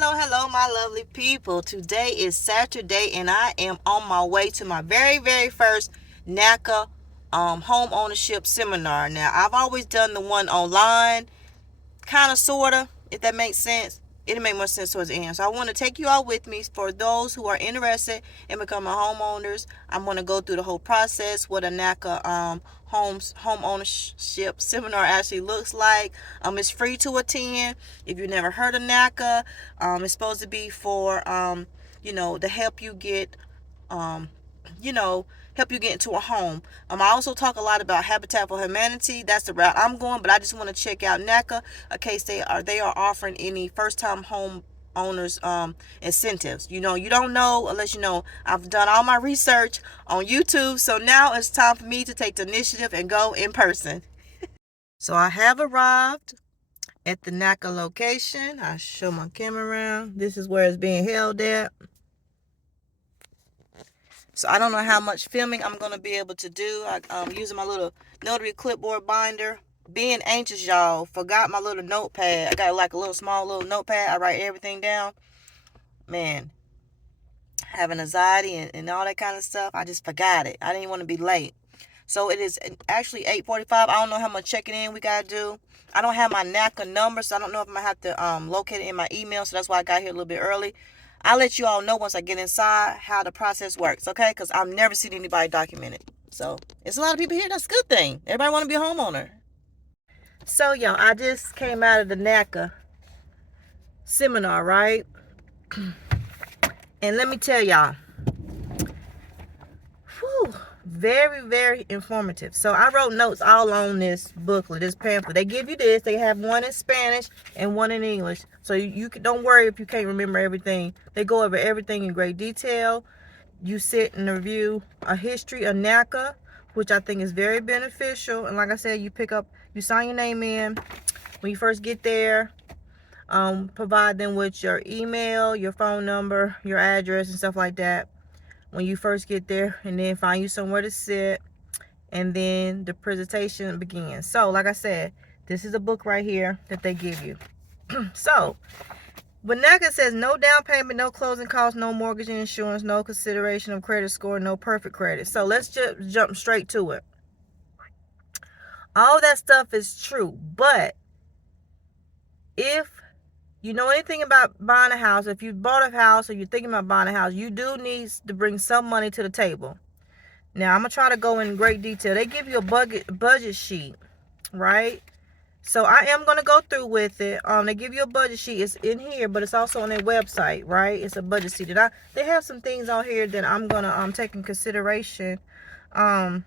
Hello, my lovely people. Today is Saturday, and I am on my way to my very first NACA home ownership seminar. Now, I've always done the one online, kind of, sort of, if that makes sense. It'll make more sense towards the end. So I want to take you all with me. For those who are interested in becoming homeowners, I'm going to go through the whole process, what a NACA home ownership seminar actually looks like. It's free to attend. If you've never heard of NACA, it's supposed to be for to help you get um, help you get into a home. I also talk a lot about Habitat for Humanity. That's the route I'm going, but I just want to check out NACA in case they are offering any first time home owners incentives. You don't know unless you know. I've done all my research on YouTube, so now it's time for me to take the initiative and go in person. So I have arrived at the NACA location. I show my camera around. This is where it's being held at. So I don't know how much filming I'm going to be able to do. I'm using my little notary clipboard binder. Being anxious, y'all. Forgot my little notepad. I got like a small little notepad. I write everything down. Man, having anxiety and all that kind of stuff. I just forgot it. I didn't want to be late. So it is actually 8:45. I don't know how much checking in we got to do. I don't have my NACA number, so I don't know if I'm going to have to locate it in my email. So that's why I got here a little bit early. I'll let you all know once I get inside how the process works, okay? Because I've never seen anybody document it. So it's a lot of people here. That's a good thing. Everybody want to be a homeowner. So, y'all, I just came out of the NACA seminar, right? And let me tell y'all, very informative. So I wrote notes all on this booklet, this pamphlet. They give you this. They have one in Spanish and one in English. So you don't worry if you can't remember everything. They go over everything in great detail. You sit and review a history of NACA, which I think is very beneficial. And like I said, you sign your name in when you first get there. Provide them with your email, your phone number, your address, and stuff like that when you first get there, and then find you somewhere to sit, and then the presentation begins. So like I said, this is a book right here that they give you. So when NACA says no down payment, no closing costs, no mortgage and insurance, no consideration of credit score, no perfect credit. So let's just jump straight to it. All that stuff is true, but if you know anything about buying a house, if you bought a house or you're thinking about buying a house, you do need to bring some money to the table. Now, I'm going to try to go in great detail. They give you a budget sheet, right? So I am going to go through with it. They give you a budget sheet. It's in here, but it's also on their website, right? It's a budget sheet. And they have some things on here that I'm going to take in consideration, to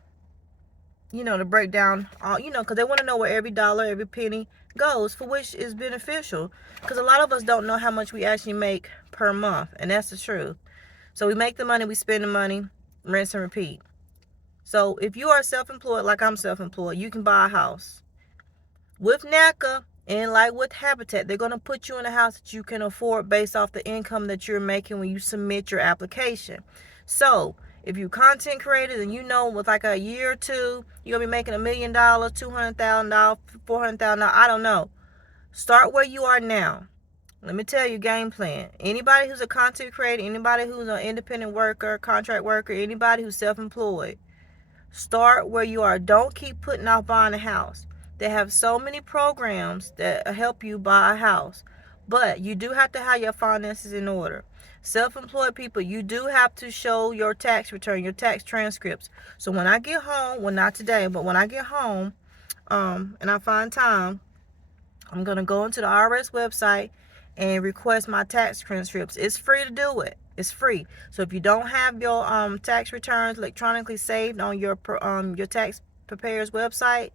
break down, because they want to know where every dollar, every penny goes, for which is beneficial. Because a lot of us don't know how much we actually make per month, and that's the truth. So we make the money, we spend the money, rinse and repeat. So if you are self-employed, like I'm self-employed, you can buy a house. With NACA and like with Habitat, they're going to put you in a house that you can afford based off the income that you're making when you submit your application. So if you content creators and with like a year or two, you're going to be making $1 million, $200,000, $400,000, I don't know. Start where you are now. Let me tell you, game plan. Anybody who's a content creator, anybody who's an independent worker, contract worker, anybody who's self-employed, start where you are. Don't keep putting off buying a house. They have so many programs that help you buy a house, but you do have to have your finances in order. Self-employed people, you do have to show your tax return, your tax transcripts. So when I get home, well, not today, but when I get home, and I find time, I'm going to go into the IRS website and request my tax transcripts. It's free to do it. It's free. So if you don't have your tax returns electronically saved on your tax preparer's website,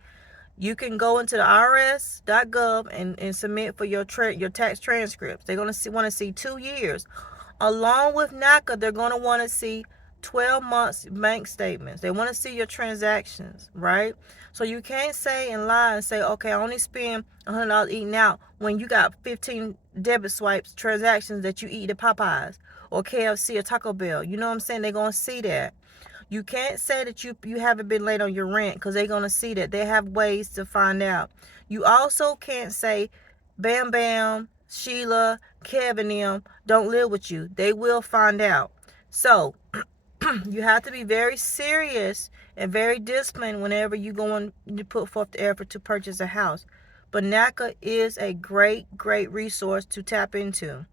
you can go into the irs.gov and submit for your tax transcripts. They're going to want to see 2 years. Along with NACA, they're going to want to see 12 months bank statements. They want to see your transactions, right? So you can't say and lie and say, okay, I only spend $100 eating out, when you got 15 debit swipes transactions that you eat at Popeyes or KFC or Taco Bell. You know what I'm saying? They're going to see that. You can't say that you haven't been late on your rent, because they're going to see that. They have ways to find out. You also can't say, bam, bam, Sheila, Kevin, them don't live with you. They will find out. So you have to be very serious and very disciplined whenever you going to put forth the effort to purchase a house. But NACA is a great, great resource to tap into.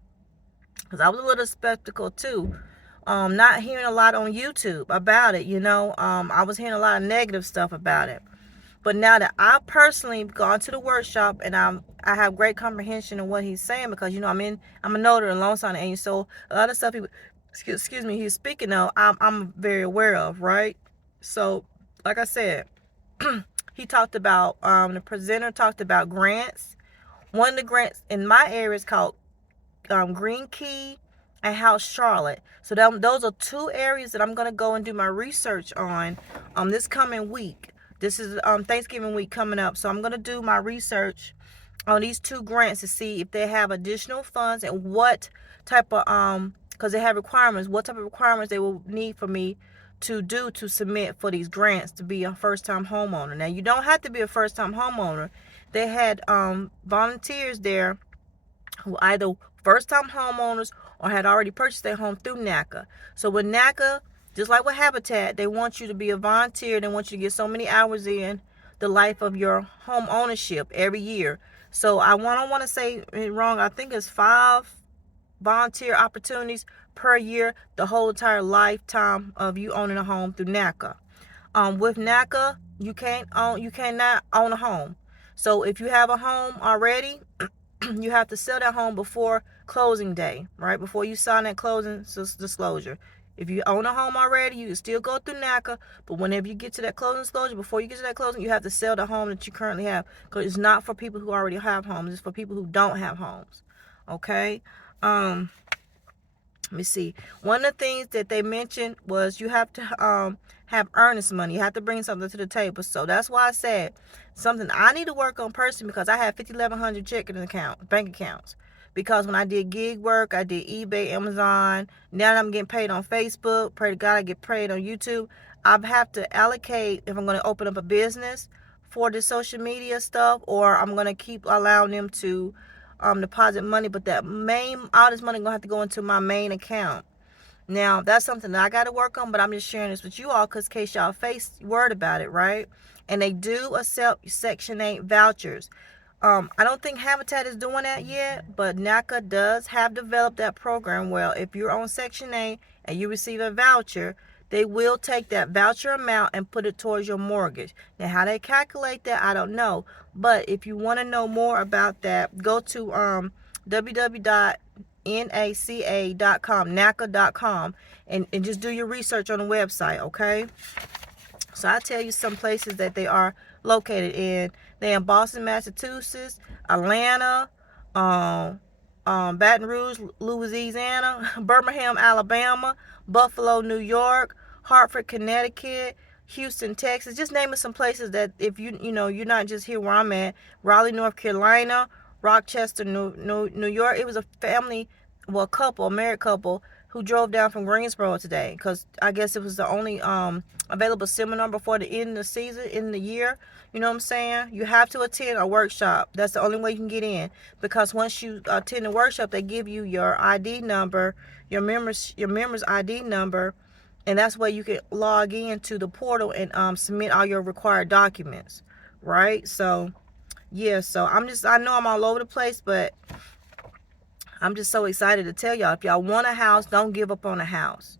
Because I was a little skeptical too. Not hearing a lot on YouTube about it, I was hearing a lot of negative stuff about it. But now that I personally gone to the workshop and I have great comprehension of what he's saying, because I'm a notary and loan signing agent, so a lot of stuff he's speaking of, I'm very aware of, right? So, like I said, he talked about the presenter talked about grants. One of the grants in my area is called Green Key and House Charlotte. So those are two areas that I'm gonna go and do my research on this coming week. This is Thanksgiving week coming up, so I'm gonna do my research on these two grants to see if they have additional funds and what type of because they have requirements, what type of requirements they will need for me to do to submit for these grants to be a first-time homeowner. Now you don't have to be a first-time homeowner. They had volunteers there who either first-time homeowners or had already purchased their home through NACA. So with NACA, just like with Habitat, they want you to be a volunteer. They want you to get so many hours in the life of your home ownership every year. So I don't want to say it wrong. I think it's 5 volunteer opportunities per year, the whole entire lifetime of you owning a home through NACA. With NACA, you cannot own a home. So if you have a home already, you have to sell that home before closing day, right? Before you sign that closing disclosure. If you own a home already, you can still go through NACA, but whenever you get to that closing disclosure, before you get to that closing, you have to sell the home that you currently have, because it's not for people who already have homes. It's for people who don't have homes. Okay? Let me see. One of the things that they mentioned was you have to have earnest money. You have to bring something to the table. So that's why I said something I need to work on personally, because I have 5,100 checking bank accounts. Because when I did GIGWORK, I did eBay, Amazon. Now that I'm getting paid on Facebook, pray to God I get paid on YouTube. I have to allocate if I'm going to open up a business for the social media stuff, or I'm going to keep allowing them to deposit money, but all this money gonna have to go into my main account. Now that's something that I got to work on, but I'm just sharing this with you all because in case y'all word about it, right? And they do accept Section 8 vouchers. I don't think Habitat is doing that yet, but NACA does have developed that program. Well, if you're on Section 8 and you receive a voucher, they will take that voucher amount and put it towards your mortgage. Now, how they calculate that, I don't know. But if you want to know more about that, go to www.naca.com, NACA.com, and just do your research on the website, okay? So I tell you some places that they are located in. They're in Boston, Massachusetts, Atlanta, Baton Rouge, Louisiana, Birmingham, Alabama, Buffalo, New York, Hartford, Connecticut, Houston, Texas. Just naming some places that if you're not just here where I'm at. Raleigh, North Carolina, Rochester, New York. It was a family, well, a married couple, who drove down from Greensboro today because I guess it was the only available seminar before the end of the season, in the year. You know what I'm saying? You have to attend a workshop. That's the only way you can get in, because once you attend the workshop, they give you your ID number, your member's ID number, and that's where you can log into the portal and submit all your required documents, right? So yeah, so I know I'm all over the place, but I'm just so excited to tell y'all, if y'all want a house, don't give up on a house.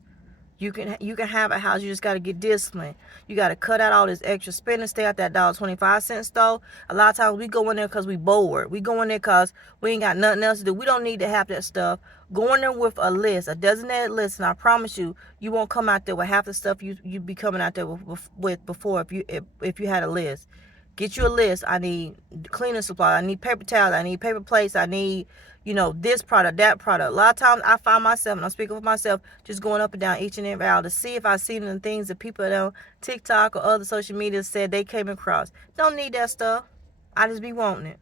You can have a house. You just got to get disciplined. You got to cut out all this extra spending. Stay at that $1.25 store. A lot of times we go in there because we bored. We go in there because we ain't got nothing else to do. We don't need to have that stuff. Go in there with a list, a designated list, and I promise you, you won't come out there with half the stuff you'd be coming out there with before if you had a list. Get you a list. I need cleaning supplies. I need paper towels. I need paper plates. I need, this product, that product. A lot of times I find myself, and I'm speaking for myself, just going up and down each and every aisle to see if I see the things that people on TikTok or other social media said they came across. Don't need that stuff. I just be wanting it.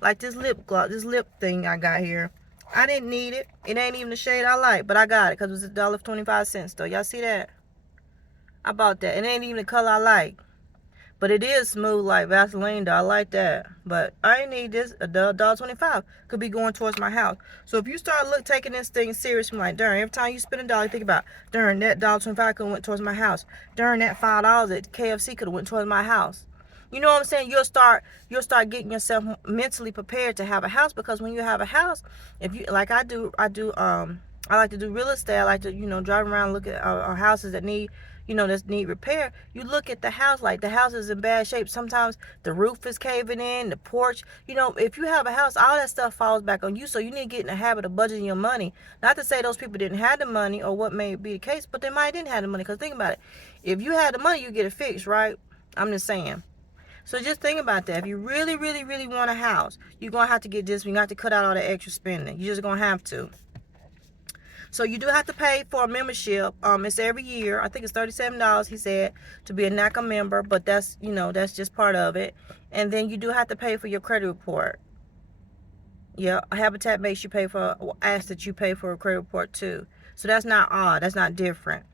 Like this lip gloss, this lip thing I got here. I didn't need it. It ain't even the shade I like, but I got it because it was $1.25 though. Y'all see that? I bought that. It ain't even the color I like. But it is smooth like Vaseline, though. I like that. But I ain't need this. $1.25 could be going towards my house. So if you start taking this thing serious, I'm like, darn, every time you spend $1, you think about, darn, that $1.25 could have went towards my house. Darn, that $5 at KFC could have went towards my house. You know what I'm saying? You'll start getting yourself mentally prepared to have a house, because when you have a house, if you like I like to do real estate. I like to, drive around, look at houses that need repair. You look at the house, like the house is in bad shape. Sometimes the roof is caving in, the porch. If you have a house, all that stuff falls back on you. So you need to get in the habit of budgeting your money. Not to say those people didn't have the money or what may be the case, but they might didn't have the money. Because think about it. If you had the money, you get it fixed, right? I'm just saying. So just think about that. If you really, really, really want a house, you're going to have to get this. You're going to have to cut out all the extra spending. You're just going to have to. So you do have to pay for a membership. It's every year. I think it's $37, he said, to be a NACA member. But that's just part of it. And then you do have to pay for your credit report. Yeah, Habitat makes you ask that you pay for a credit report too. So that's not odd. That's not different.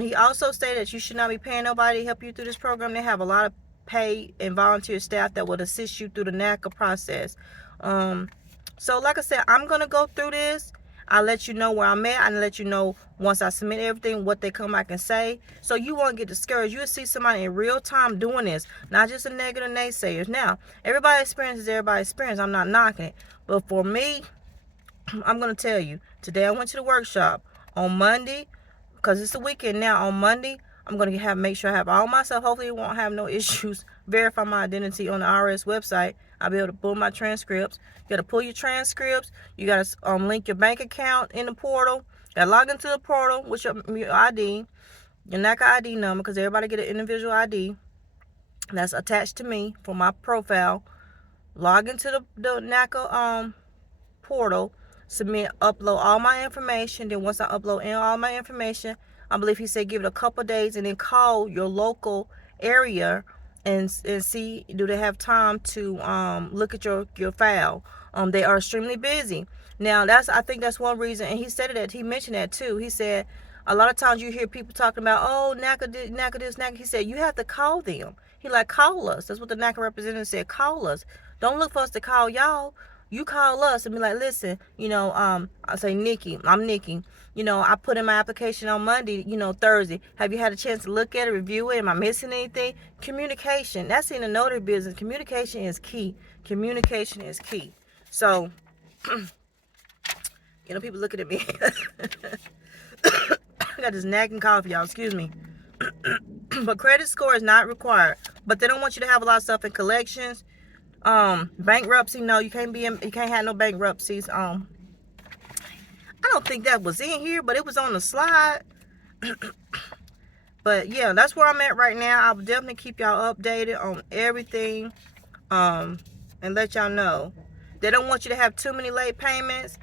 He also stated that you should not be paying nobody to help you through this program. They have a lot of paid and volunteer staff that would assist you through the NACA process. So like I said, I'm going to go through this. I'll let you know where I'm at. I'll let you know once I submit everything, what they come back and say. So you won't get discouraged. You'll see somebody in real time doing this, not just a negative naysayers. Now, everybody experiences everybody's experience. I'm not knocking it. But for me, I'm going to tell you, today I went to the workshop. On Monday, because it's the weekend now, on Monday, I'm going to make sure I have all my stuff. Hopefully it won't have no issues. Verify my identity on the IRS website. I'll be able to pull my transcripts. You got to pull your transcripts. You got to link your bank account in the portal. You got to log into the portal with your ID, your NACA ID number, because everybody get an individual ID that's attached to me for my profile. Log into the NACA portal. Submit, upload all my information. Then once I upload in all my information, I believe he said give it a couple days, and then call your local area and see, do they have time to look at your file. They are extremely busy. Now I think that's one reason, and he said that, he mentioned that too. He said a lot of times you hear people talking about, oh, NACA this, NACA. He said you have to call them. He like, call us. That's what the NACA representative said. Call us. Don't look for us to call y'all. You call us and be like, listen, I say, Nikki, I'm Nikki. I put in my application on Monday, Thursday. Have you had a chance to look at it, review it? Am I missing anything? Communication. That's in the notary business. Communication is key. Communication is key. So, people looking at me. I got this nagging cough, y'all. Excuse me. But credit score is not required. But they don't want you to have a lot of stuff in collections. Bankruptcy, no, you can't have no bankruptcies. I don't think that was in here, but it was on the slide. But yeah, that's where I'm at right now. I'll definitely keep y'all updated on everything, and let y'all know. They don't want you to have too many late payments.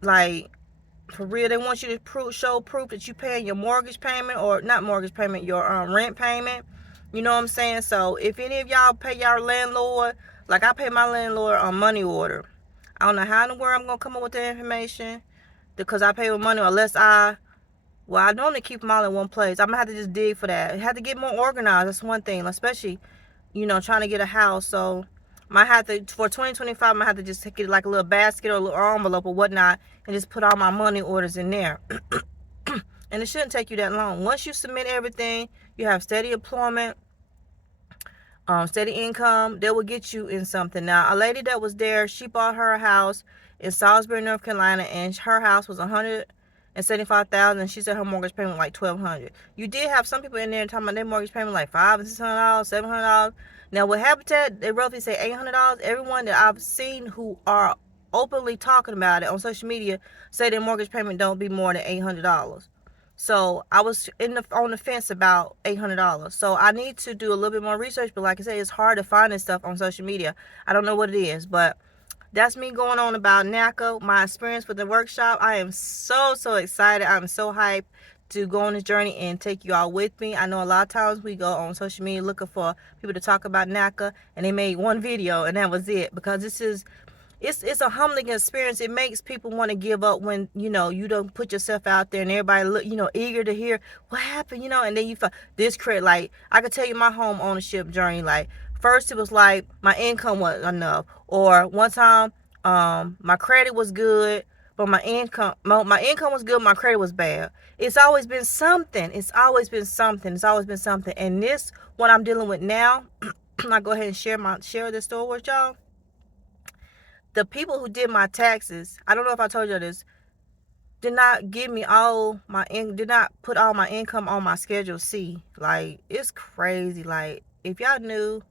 Like, for real, they want you to show proof that you paying your mortgage payment, or not mortgage payment, your rent payment. You know what I'm saying? So if any of y'all pay y'all landlord, like I pay my landlord on money order. I don't know how in the world I'm going to come up with that information, because I pay with money, unless I normally keep them all in one place. I'm going to have to just dig for that. I have to get more organized. That's one thing, especially, trying to get a house. So might have to, for 2025, I'm going to have to just get like a little basket or a little envelope or whatnot, and just put all my money orders in there. And it shouldn't take you that long. Once you submit everything, you have steady employment, steady income, they will get you in something. Now, a lady that was there, she bought her house in Salisbury, North Carolina, and her house was $175,000, and she said her mortgage payment was like $1,200. You did have some people in there talking about their mortgage payment like $500 and $600, $700. Now with Habitat, they roughly say $800. Everyone that I've seen who are openly talking about it on social media say their mortgage payment don't be more than $800. So I was on the fence about $800. So I need to do a little bit more research. But like I said, it's hard to find this stuff on social media. I don't know what it is. But that's me going on about NACA, my experience with the workshop. I am so excited. I'm so hyped to go on this journey and take you all with me. I know a lot of times we go on social media looking for people to talk about NACA, and they made one video and that was it. Because this is it's a humbling experience. It makes people want to give up when, you know, you don't put yourself out there and everybody look, you know, eager to hear what happened, you know, and then you feel this credit. Like, I could tell you my home ownership journey. Like, first it was like my income wasn't enough, or one time my credit was good, but my income was good, my credit was bad. It's always been something. It's always been something. It's always been something. And this, what I'm dealing with now, I go ahead and share this story with y'all. The people who did my taxes, I don't know if I told you this, did not give me did not put all my income on my Schedule C. Like, it's crazy. Like, if y'all knew,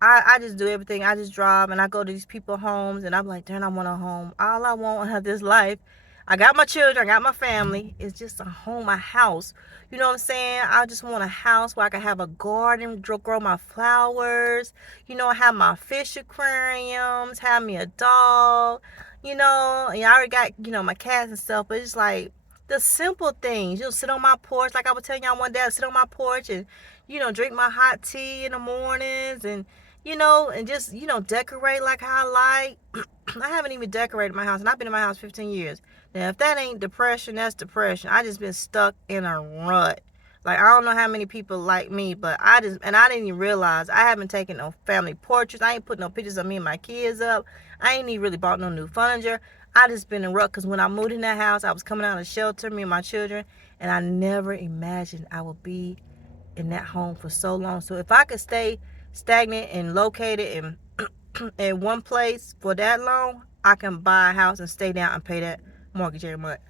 I just do everything. I just drive and I go to these people's homes and I'm like, damn, I want a home. All I want in this life, I got my children, I got my family. It's just a home, a house. You know what I'm saying? I just want a house where I can have a garden, grow my flowers, you know, have my fish aquariums, have me a dog, you know. And I already got, you know, my cats and stuff, but it's like the simple things. You'll sit on my porch, like I was telling y'all one day, I sit on my porch and, you know, drink my hot tea in the mornings and, you know, and just, you know, decorate like how I like. I haven't even decorated my house, and I've been in my house 15 years. Now, if that ain't depression, that's depression. I just been stuck in a rut. Like, I don't know how many people like me, but I didn't even realize I haven't taken no family portraits. I ain't put no pictures of me and my kids up. I ain't even really bought no new furniture. I just been in a rut because when I moved in that house, I was coming out of shelter, me and my children, and I never imagined I would be in that home for so long. So if I could stay stagnant and located in one place for that long, I can buy a house and stay down and pay that mortgage every month.